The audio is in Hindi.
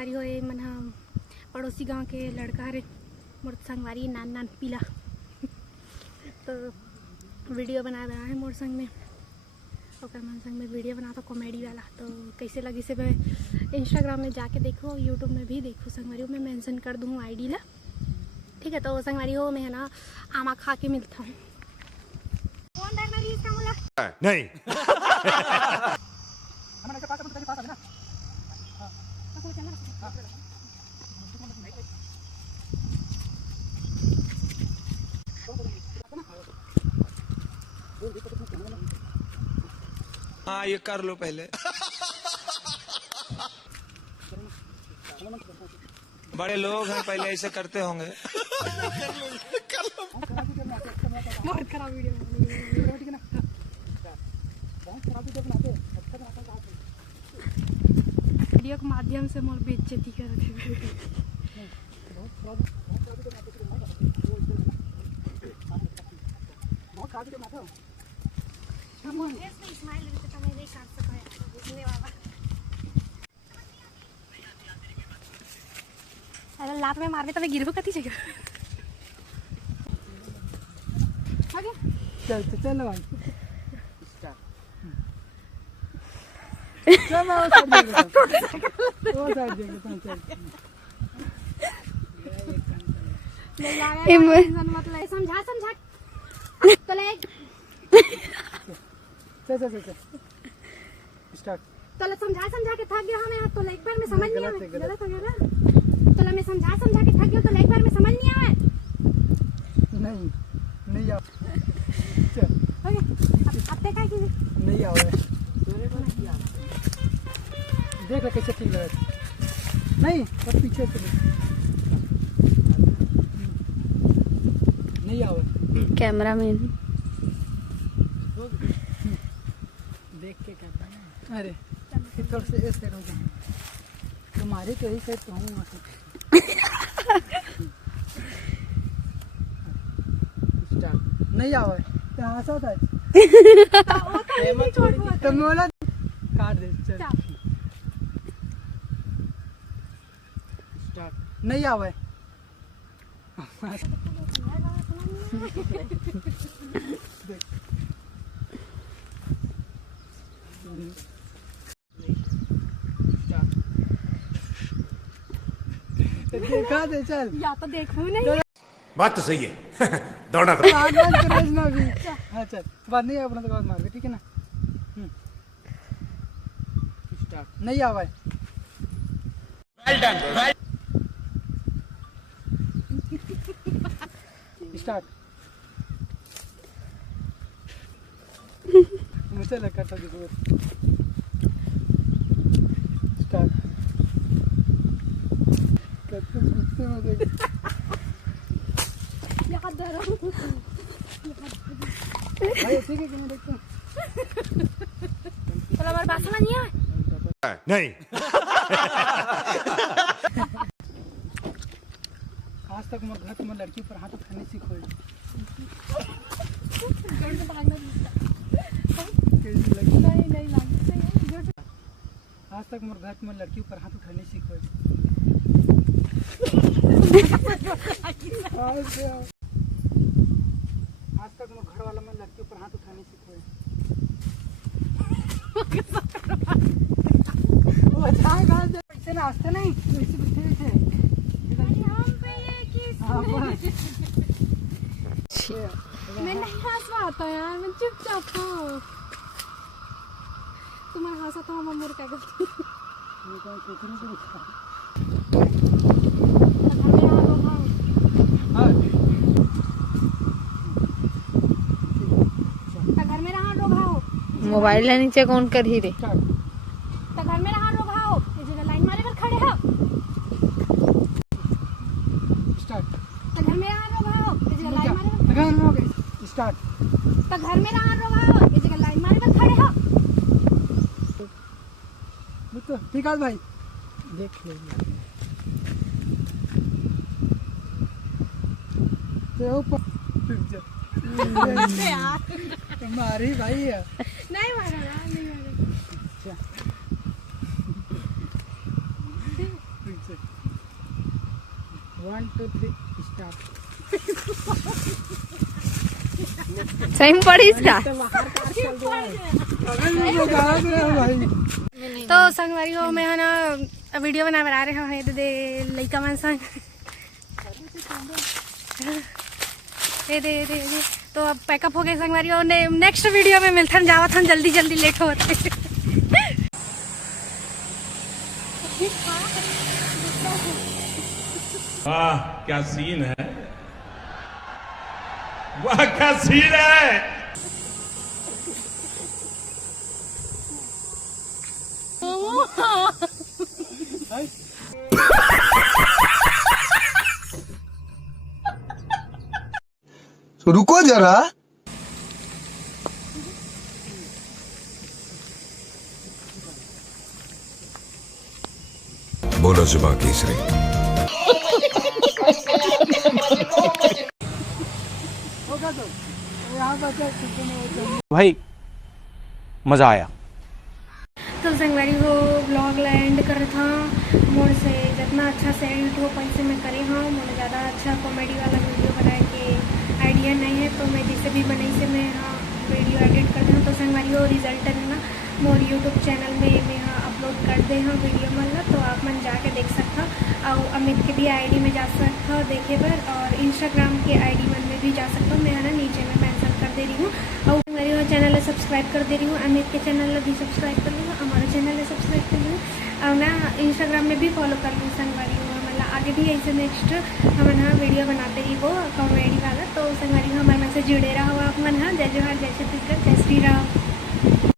संगवारी हो मन पड़ोसी गांव के लड़का हरे मोर संगवारी नान नान पीला तो वीडियो बना रहा है मोर संग में और मन संग में वीडियो बना था कॉमेडी वाला। तो कैसे लगी से मैं इंस्टाग्राम में जाके देखो, यूट्यूब में भी देखो संगवारी में मेंशन कर दूँ आईडी ला, ठीक है। तो संगवारी हो मैं है ना आमा खा के मिलता हूँ। नहीं हाँ ये कर लो पहले। बड़े लोग हैं पहले ऐसे करते होंगे। बहुत खराब वीडियो वीडियो के माध्यम से मोर बेइज्जती करते अरे लात में मारने तो मैं गिरबो कती जगह। आगे चल चल भाई मतलब समझा समझा तो ले चल स्टार्ट। तो समझा समझा के थक गया हमें तो एक बार में समझ नहीं आवे। गलत हो गया ना। तो मैं समझा समझा के थक गया तो एक बार में समझ नहीं आवे। नहीं आ चल ओके अब तक की नहीं आवे देख ले कैसे ठीक लगा। नहीं और पीछे से नहीं आवे कैमरामैन देख के कहता है। अरे फिर थोड़ा से इस साइड हो जाए तुम्हारे तो यही साइड तो हूँ स्टार्ट। नहीं आवे तो हंसा था तो मोला काट दे। चल स्टार्ट। नहीं आवे देखा दे। चल या तो देखूं नहीं। बात तो सही है दौड़ा था। हाँ चल बात नहीं अपना तो बात मार ठीक है ना। स्टार्ट। नहीं आवा स्टार्ट। मुझे लगा था स्टार्ट। गुस्से में देख यहाँ डरो भाई ठीक है कि मैं देखता हूँ। तो हमारे बात समझ नहीं आवे। नहीं आज तक मैं घर में लड़की पर हाथ उठाने सीखो। आज तक मोर घर में लड़की पर हाथ उठाने सीखो। आज तक मोर घर वाला में लड़की पर हाथ उठाने सीखो। ऐसे नाचते नहीं ऐसे बैठे मैं नहीं हंसवा आता यार, मैं चुपचाप हूँ। तुम्हारा हंसा तो हम मुर्गा गलती। घर में रहा लोग आओ मोबाइल ला नीचे कौन कर ही रे। तो घर में रहा लोग आओ ये जगह लाइन मारे कर खड़े हो। स्टार्ट। तो घर में रहा लोग आओ ये जगह लाइन मारे कर स्टार्ट। तो घर में रहा लोग आओ ये जगह लाइन मारे कर खड़े हो। तो ठीक है भाई देख ले तो ऊपर तुम्हारी भाई है। नहीं मारा ना, नहीं मारा। 1 2 3 स्टार्ट। सही में पड़ी इसका। तो बाहर कार चल रहा है। अरे मुझे गाना दे भाई। तो संगवारी हो मैं है ना वीडियो बना रहे हो दे लइका मन संग दे तो अब पैकअप हो गए संगवारी हो। नेक्स्ट वीडियो में मिलथन जावत हन जल्दी जल्दी लेट होते। वाह क्या सीन है, वाह क्या सीन है। रुको जरा। बोलो जुबान केसरी। होगा तो यहाँ बचा भाई मजा आया। तो संगवारी हो ब्लॉग लैंड कर था मोर से जितना अच्छा से एडिट हो पैसे मैं करी हाँ। मोर ज़्यादा अच्छा कॉमेडी वाला वीडियो बनाए के आइडिया नहीं है तो मैं जिसे भी बनाई से मैं हाँ वीडियो एडिट करती हूँ। तो संगवारी हो रिजल्ट है ना मोर यूट्यूब चैनल में मैं हाँ अपलोड कर दे हाँ वीडियो मतलब तो आप मन जाके देख सकता और अमित के भी आईडी में जा सकता देखे पर और इंस्टाग्राम के आईडी मन में भी जा सकता हूँ। मैं है ना नीचे में मेंशन कर दे रही हूँ और मेरी वो चैनल है सब्सक्राइब कर दे रही हूँ। अमित के चैनल भी सब्सक्राइब कर लूँ, हमारे चैनल है सब्सक्राइब कर लूँ और ना इंस्टाग्राम में भी फॉलो कर लूँ संगवारी हूँ। मतलब आगे भी ऐसे नेक्स्ट हम ना वीडियो बनाते ही वो कॉमेडी वाला। तो संगवारी हूँ हमारे में से जुड़े रहो आप मन हाँ। जय जोहार जय छत्तीसगढ़ जय श्री राम।